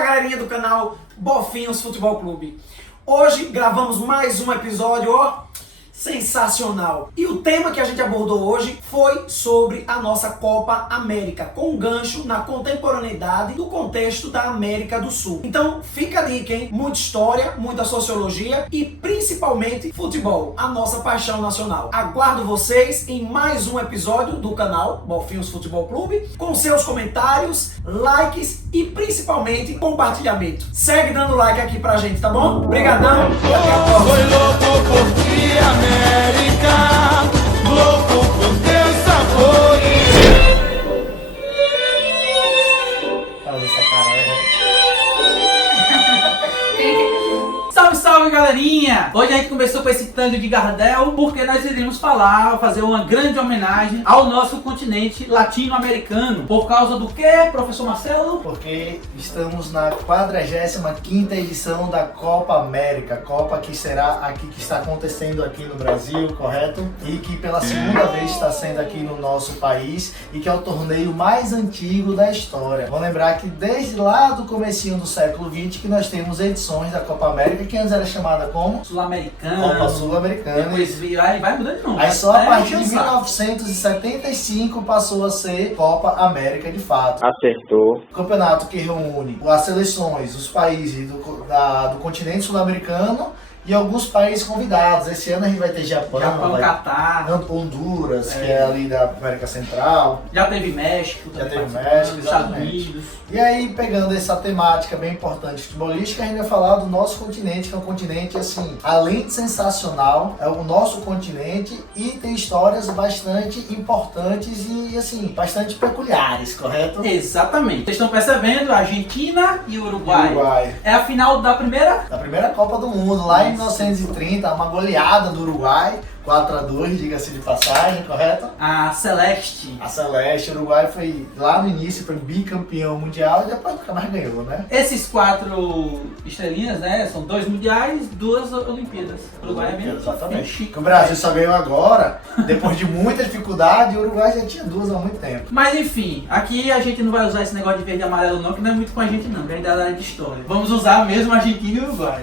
Fala galerinha do canal Bofinhos Futebol Clube. Hoje gravamos mais um episódio, sensacional. E o tema que a gente abordou hoje foi sobre a nossa Copa América, com um gancho na contemporaneidade do contexto da América do Sul. Então fica a dica, hein? Muita história, muita sociologia e principalmente futebol, a nossa paixão nacional. Aguardo vocês em mais um episódio do canal Bofinhos Futebol Clube, com seus comentários, likes e principalmente compartilhamento. Segue dando like aqui pra gente, tá bom? Obrigadão e até a próxima. Foi louco por ti, América, louco por teus sabores. Olha essa cara. Salve, salve, galerinha! Hoje a gente começou com esse tango de Gardel porque nós iríamos fazer uma grande homenagem ao nosso continente latino-americano. Por causa do que, professor Marcelo? Porque estamos na 45ª edição da Copa América, Copa que será aqui, que está acontecendo aqui no Brasil, correto? E que pela segunda vez está sendo aqui no nosso país e que é o torneio mais antigo da história. Vou lembrar que desde lá do comecinho do século XX que nós temos edições da Copa América, que antes era chamada como? Sul-americano. Copa Sul-Americana. Depois vai mudando de nome. Aí só a partir de Quem sabe? 1975 passou a ser Copa América de fato. Acertou. Campeonato que reúne as seleções, os países do continente sul-americano e alguns países convidados. Esse ano a gente vai ter Japão, Catar. Honduras, que é ali da América Central. Já teve México. Já também teve participando, México, Estados exatamente. Unidos. E aí, pegando essa temática bem importante futebolística, a gente vai falar do nosso continente, que é um continente, assim, além de sensacional, é o nosso continente e tem histórias bastante importantes e, assim, bastante peculiares, correto? Exatamente. Vocês estão percebendo? Argentina e Uruguai. Uruguai. É a final da primeira? Da primeira Copa do Mundo, lá em 1930, uma goleada do Uruguai, 4-2, diga-se de passagem, correto? A Celeste. A Celeste, o Uruguai foi, lá no início, foi bicampeão mundial e depois nunca mais ganhou, né? Esses 4 estrelinhas, né? São 2 mundiais, 2 Olimpíadas. O Uruguai é bem Exatamente. chique. Porque o Brasil só ganhou agora, depois de muita dificuldade, o Uruguai já tinha 2 há muito tempo. Mas enfim, aqui a gente não vai usar esse negócio de verde e amarelo não, que não é muito com a gente não, que a gente é da área de história. Vamos usar mesmo Argentina e Uruguai.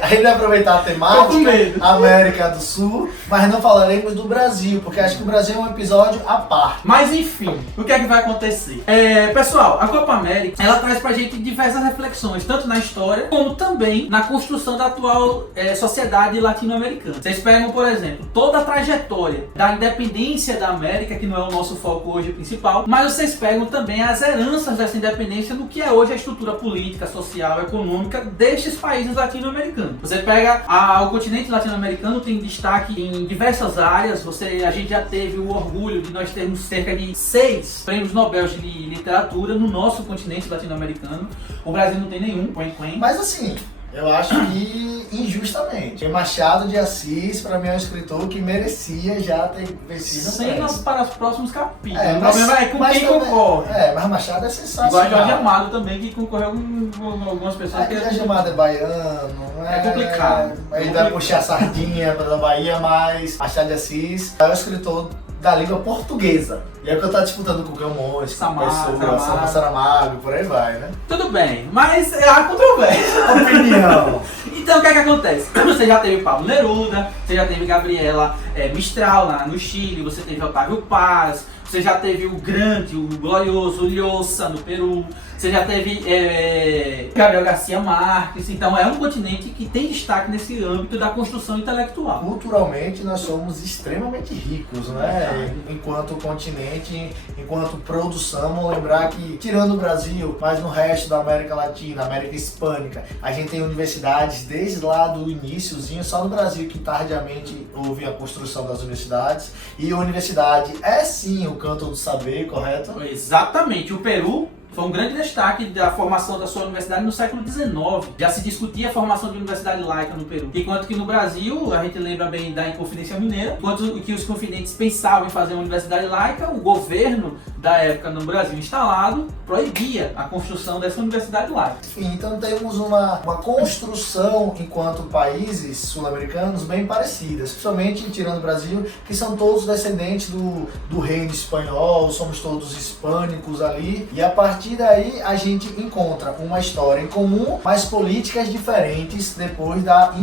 A gente vai aproveitar a Tô com temática medo. América do Sul, mas não falaremos do Brasil, porque acho que o Brasil é um episódio à parte. Mas enfim, o que é que vai acontecer? Pessoal, a Copa América, ela traz pra gente diversas reflexões, tanto na história, como também na construção da atual sociedade latino-americana. Vocês pegam, por exemplo, toda a trajetória da independência da América, que não é o nosso foco hoje principal, mas vocês pegam também as heranças dessa independência no que é hoje a estrutura política, social, econômica destes países latino-americanos. Você pega o continente latino-americano, tem destaque em diversas áreas. A gente já teve o orgulho de nós termos cerca de 6 prêmios Nobel de literatura no nosso continente latino-americano. O Brasil não tem nenhum, Mas assim, eu acho que injustamente. Porque Machado de Assis, pra mim, é um escritor que merecia já ter vencido o Cenas prêmio. para os próximos capítulos. É, O problema é com quem também- concorre. Mas Machado é Igual sensacional. Jorge Amado também, que concorreu com algumas pessoas. Jorge Amado é baiano, É complicado. Ele vai puxar a sardinha pela Bahia, mas Machado de Assis é o escritor da língua portuguesa. E é o que eu tô disputando com o Camões, com Saramago. Saramago, por aí vai, né? Tudo bem, mas há controvérsia. Opinião. Então o que é que acontece? Você já teve Pablo Neruda, você já teve Gabriela Mistral no Chile, você teve Otávio Paz, você já teve o grande, o glorioso Lhosa no Peru, você já teve Gabriel Garcia Marques. Então é um continente que tem destaque nesse âmbito da construção intelectual. Culturalmente nós somos extremamente ricos, né? Enquanto continente, enquanto produção, vamos lembrar que, tirando o Brasil, mas no resto da América Latina, América Hispânica, a gente tem universidades desde lá do iniciozinho, só no Brasil que tardiamente houve a construção das universidades. E a universidade é sim o canto do saber, correto? Exatamente, o Peru foi um grande destaque da formação da sua universidade no século XIX. Já se discutia a formação de universidade laica no Peru. Enquanto que no Brasil, a gente lembra bem da Inconfidência Mineira, enquanto que os confidentes pensavam em fazer uma universidade laica, o governo da época no Brasil instalado proibia a construção dessa universidade lá. Enfim, então temos uma construção enquanto países sul-americanos bem parecidas, principalmente tirando o Brasil, que são todos descendentes do reino espanhol, somos todos hispânicos ali, e a partir daí a gente encontra uma história em comum, mas políticas diferentes depois das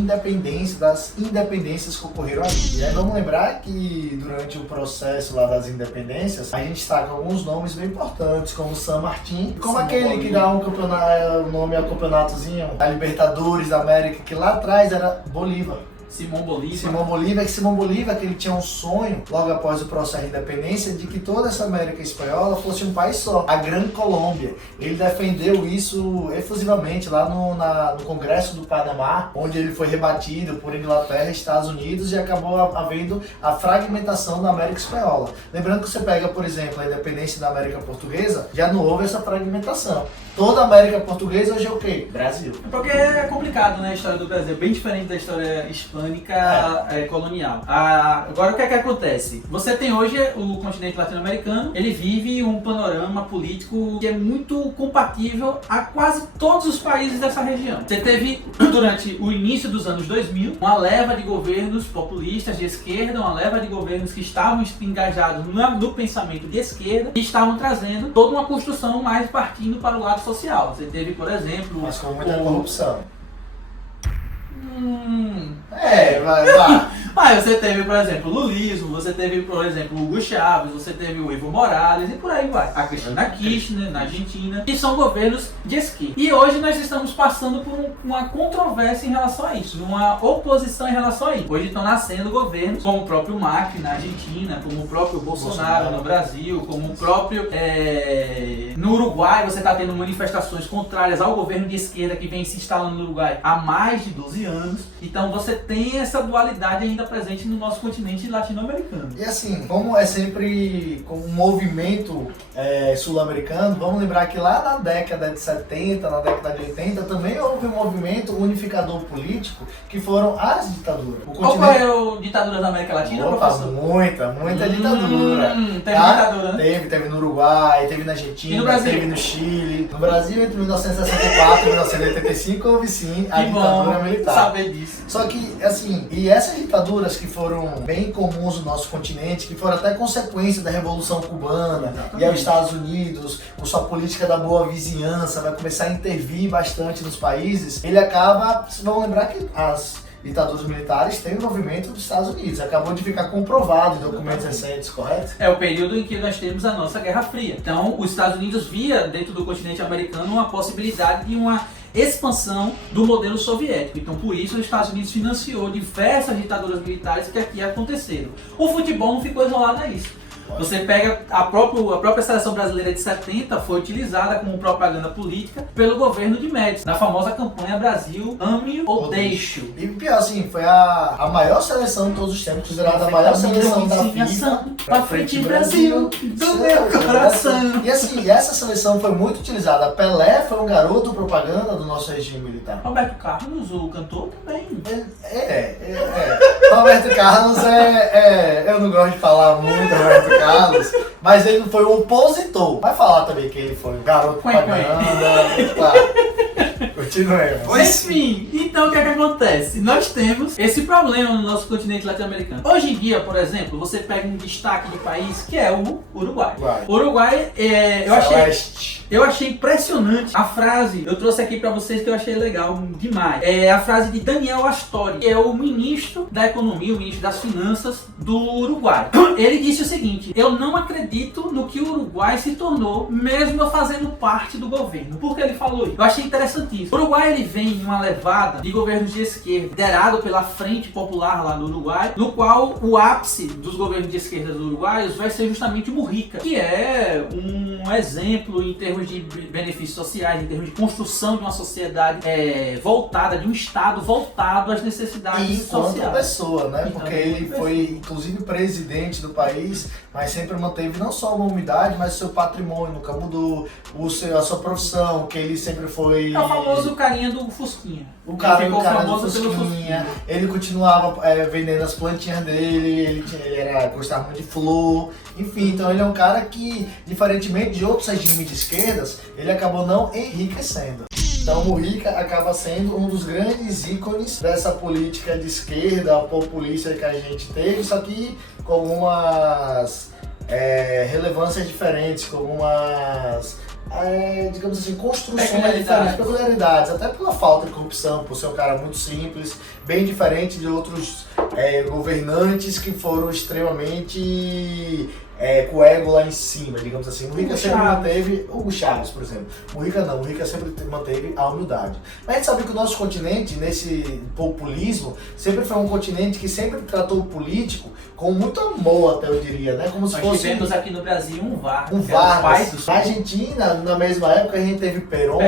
independências que ocorreram ali. E aí vamos lembrar que durante o processo lá das independências, a gente destaca alguns nomes bem importantes, como San Martín, como aquele que dá o nome ao campeonatozinho da Libertadores da América, que lá atrás era Bolívar. Simão Bolívar. Simão Bolívar, que ele tinha um sonho, logo após o processo de independência, de que toda essa América Espanhola fosse um país só, a Grande Colômbia. Ele defendeu isso efusivamente lá no Congresso do Panamá, onde ele foi rebatido por Inglaterra e Estados Unidos e acabou havendo a fragmentação da América Espanhola. Lembrando que você pega, por exemplo, a independência da América Portuguesa, já não houve essa fragmentação. Toda a América Portuguesa hoje é o quê? Brasil. Porque é complicado, né, a história do Brasil, bem diferente da história hispânica colonial. Agora o que é que acontece? Você tem hoje o continente latino-americano, ele vive um panorama político que é muito compatível a quase todos os países dessa região. Você teve, durante o início dos anos 2000, uma leva de governos populistas de esquerda, uma leva de governos que estavam engajados no pensamento de esquerda e estavam trazendo toda uma construção mais partindo para o lado social. Você teve, por exemplo... Mas com muita corrupção. Vai. Mas você teve, por exemplo, o lulismo, você teve, por exemplo, o Hugo Chávez, você teve o Evo Morales e por aí vai. A Cristina Kirchner na Argentina, que são governos de esquerda. E hoje nós estamos passando por uma controvérsia em relação a isso, uma oposição em relação a isso. Hoje estão nascendo governos como o próprio Macri na Argentina, como o próprio Bolsonaro no Brasil, como o próprio... No Uruguai você está tendo manifestações contrárias ao governo de esquerda que vem se instalando no Uruguai há mais de 12 anos. Então você tem essa dualidade ainda presente no nosso continente latino-americano. E assim, como é sempre com um movimento sul-americano, vamos lembrar que lá na década de 70, na década de 80, também houve um movimento unificador político que foram as ditaduras. Qual foi a ditadura da América Latina, professor? Muita ditadura. Teve ditadura, né? Teve no Uruguai, teve na Argentina, e no Brasil? Teve no Chile. No Brasil, entre 1964 e 1985, houve sim a ditadura militar. Saber disso. Só que, assim, e essas ditaduras que foram bem comuns no nosso continente, que foram até consequência da Revolução Cubana, e aí os Estados Unidos, com sua política da boa vizinhança, vai começar a intervir bastante nos países, ele acaba, vamos lembrar que as ditaduras militares têm envolvimento dos Estados Unidos, acabou de ficar comprovado em documentos recentes, correto? É o período em que nós temos a nossa Guerra Fria. Então, os Estados Unidos via dentro do continente americano uma possibilidade de uma expansão do modelo soviético. Então, por isso, os Estados Unidos financiou diversas ditaduras militares que aqui aconteceram. O futebol não ficou isolado a isso. Você pega a própria seleção brasileira de 70 foi utilizada como propaganda política pelo governo de Médici, na famosa campanha Brasil Ame ou Deixo. E pior assim, foi a maior seleção de todos os tempos, considerada a maior seleção da FIFA. Pra frente Brasil, do meu coração. E assim, essa seleção foi muito utilizada. Pelé foi um garoto propaganda do nosso regime militar. Roberto Carlos, o cantor, também. Roberto Carlos eu não gosto de falar muito Roberto Carlos, mas ele foi um opositor. Vai falar também que ele foi um garoto propaganda. Tá. Continuemos. Enfim, então o que é que acontece? Nós temos esse problema no nosso continente latino-americano. Hoje em dia, por exemplo, você pega um destaque do país que é o Uruguai. O Uruguai, eu achei impressionante a frase, eu trouxe aqui pra vocês que eu achei legal demais. É a frase de Daniel Astori, que é o ministro da Economia, o ministro das Finanças do Uruguai. Ele disse o seguinte: eu não acredito no que o Uruguai se tornou, mesmo eu fazendo parte do governo. Por que ele falou isso? Eu achei interessantíssimo. O Uruguai ele vem em uma levada de governos de esquerda, liderado pela Frente Popular lá no Uruguai, no qual o ápice dos governos de esquerda do Uruguai vai ser justamente o Mujica, que é um exemplo em termos de benefícios sociais, em termos de construção de uma sociedade voltada, de um Estado voltado às necessidades sociais. Enquanto pessoa, né? Porque ele foi, inclusive, presidente do país, mas sempre manteve não só uma umidade, mas o seu patrimônio nunca mudou, a sua profissão, que ele sempre foi... É o famoso o carinha do Fusquinha. O cara ficou do famoso pelo Fusquinha, ele continuava vendendo as plantinhas dele, gostava muito de flor, enfim, então ele é um cara que, diferentemente de outros regimes de esquerdas, ele acabou não enriquecendo. Então Mujica acaba sendo um dos grandes ícones dessa política de esquerda populista que a gente teve, só que com algumas relevâncias diferentes, com algumas digamos assim, construções diferentes, peculiaridades, até pela falta de corrupção, por ser um cara muito simples, bem diferente de outros governantes que foram extremamente com o ego lá em cima, digamos assim. Mujica sempre manteve, Hugo Chávez, por exemplo. Mujica sempre manteve a humildade. Mas a gente sabe que o nosso continente, nesse populismo, sempre foi um continente que sempre tratou o político com muito amor, até eu diria, né? Como se Nós fosse tivemos aqui no Brasil um Vargas. Na Argentina, na mesma época, a gente teve Perón.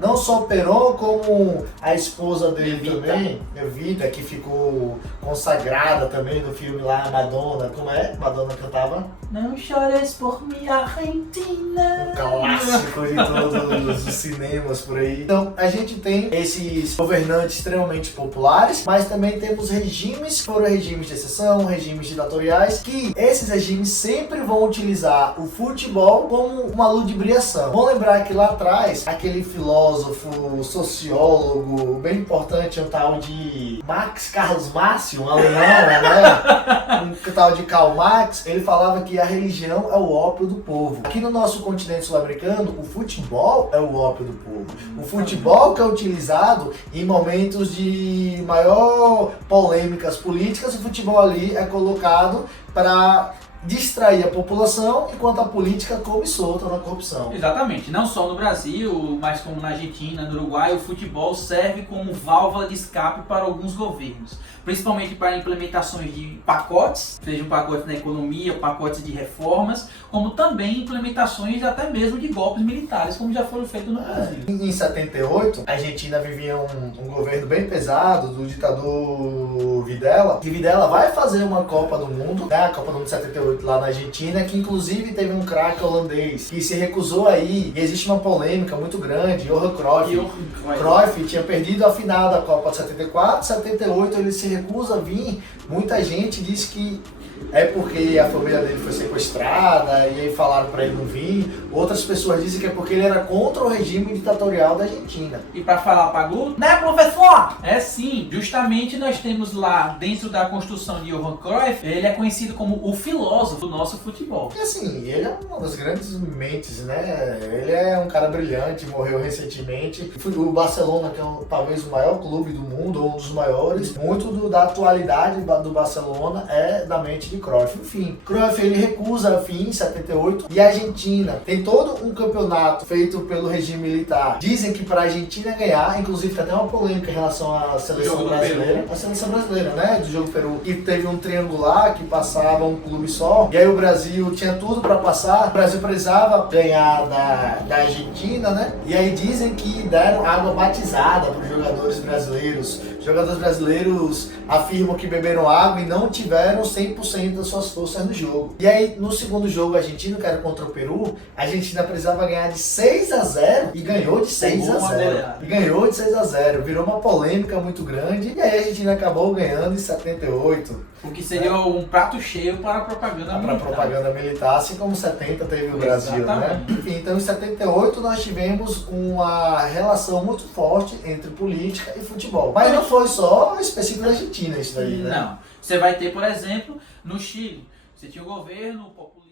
Não só Perón, como a esposa dele também, Evita, que ficou consagrada também no filme lá, Madonna. Como é? Madonna cantava? Não chores por mim, Argentina. Um clássico de todos os cinemas por aí. Então, a gente tem esses governantes extremamente populares, mas também temos regimes, que foram regimes de exceção, regimes ditatoriais, que esses regimes sempre vão utilizar o futebol como uma ludibriação. Vamos lembrar que lá atrás, aquele filósofo, sociólogo, bem importante, um tal de Carlos Marx, um alemão, né? Um tal de Karl Marx, ele falava que a religião é o ópio do povo. Aqui no nosso continente sul-americano, o futebol é o ópio do povo. O futebol que é utilizado em momentos de maior polêmicas políticas, o futebol ali é colocado para distrair a população, enquanto a política come solta na corrupção. Exatamente, não só no Brasil, mas como na Argentina, no Uruguai, o futebol serve como válvula de escape para alguns governos, principalmente para implementações de pacotes, seja um pacote na economia, pacotes de reformas, como também implementações até mesmo de golpes militares, como já foram feitos no Brasil. Em 78, a Argentina vivia um governo bem pesado do ditador Videla, e Videla vai fazer uma Copa do Mundo, né, a Copa do Mundo de 78 lá na Argentina, que inclusive teve um craque holandês que se recusou aí, e existe uma polêmica muito grande, Johan Cruyff. Cruyff tinha perdido a final da Copa de 74, 78 ele se recusa a vir, muita gente diz que é porque a família dele foi sequestrada e aí falaram pra ele não vir. Outras pessoas dizem que é porque ele era contra o regime ditatorial da Argentina. E pra falar Pagu, né, professor? É sim, justamente nós temos lá, dentro da construção de Johan Cruyff, ele é conhecido como o filósofo do nosso futebol. E assim, ele é uma das grandes mentes, né? Ele é um cara brilhante, morreu recentemente. O Barcelona, que é talvez o maior clube do mundo, ou um dos maiores, muito da atualidade do Barcelona é da mente de Cruyff. Enfim, Cruyff ele recusa a fim em 78 e a Argentina tem todo um campeonato feito pelo regime militar. Dizem que para a Argentina ganhar, inclusive tem até uma polêmica em relação à seleção brasileira. A seleção brasileira, né? Do jogo Peru. E teve um triangular que passava um clube só. E aí o Brasil tinha tudo para passar. O Brasil precisava ganhar da Argentina, né? E aí dizem que deram água batizada para os jogadores brasileiros. Os jogadores brasileiros afirmam que beberam água e não tiveram 100% das suas forças no jogo. E aí, no segundo jogo argentino, que era contra o Peru, a Argentina precisava ganhar de 6-0 e ganhou de 6-0. E ganhou de 6-0. Virou uma polêmica muito grande e aí a Argentina acabou ganhando em 78. O que seria um prato cheio para a propaganda militar. Para a propaganda militar, assim como 70 teve o Brasil, né? Enfim, então em 78 nós tivemos uma relação muito forte entre política e futebol. Mas não foi só específico da Argentina isso daí, né? Não. Você vai ter, por exemplo, no Chile, você tinha o governo populista.